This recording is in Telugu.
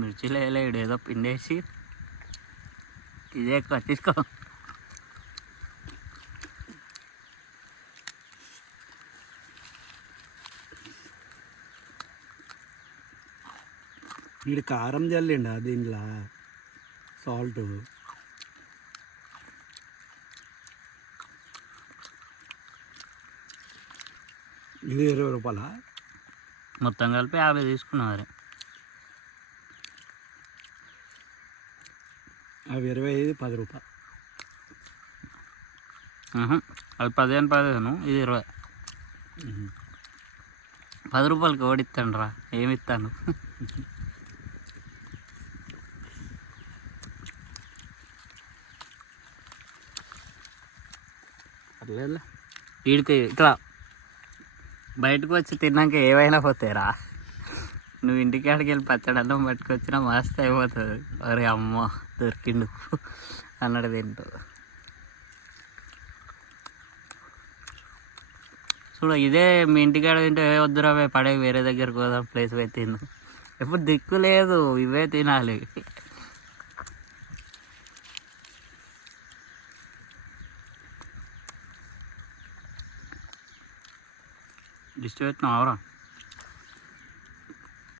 మిర్చిలో వేయలేడు, ఏదో పిండేసి ఇదే ఎక్కువ తీసుకో. వీడు కారం చల్లిండా దీంట్లో, సాల్ట్. ఇది 20 రూపాయల మొత్తం కలిపి 50 తీసుకున్నారు. అవి 25, 10 రూపాయలు. అది 15 ఇది 20. 10 రూపాయలకి ఓడిస్తాను రా, ఏమిస్తాను. అట్లా వీడికి ఇట్లా బయటకు వచ్చి తిన్నాక ఏవైనా పోతాయిరా. నువ్వు ఇంటికాడికి వెళ్ళి పచ్చడి అన్నం పట్టుకొచ్చినా మస్తు అయిపోతుంది. అరే అమ్మ దొరికిండు అన్నాడు తింటూ. చూడ ఇదే మీ ఇంటికాడ తింటే వద్దురా పడే వేరే దగ్గరకు పోదాం ప్లేస్ పోయి తిను. ఎప్పుడు దిక్కు లేదు, ఇవే తినాలి. లిస్ట్ పెట్టినావరా?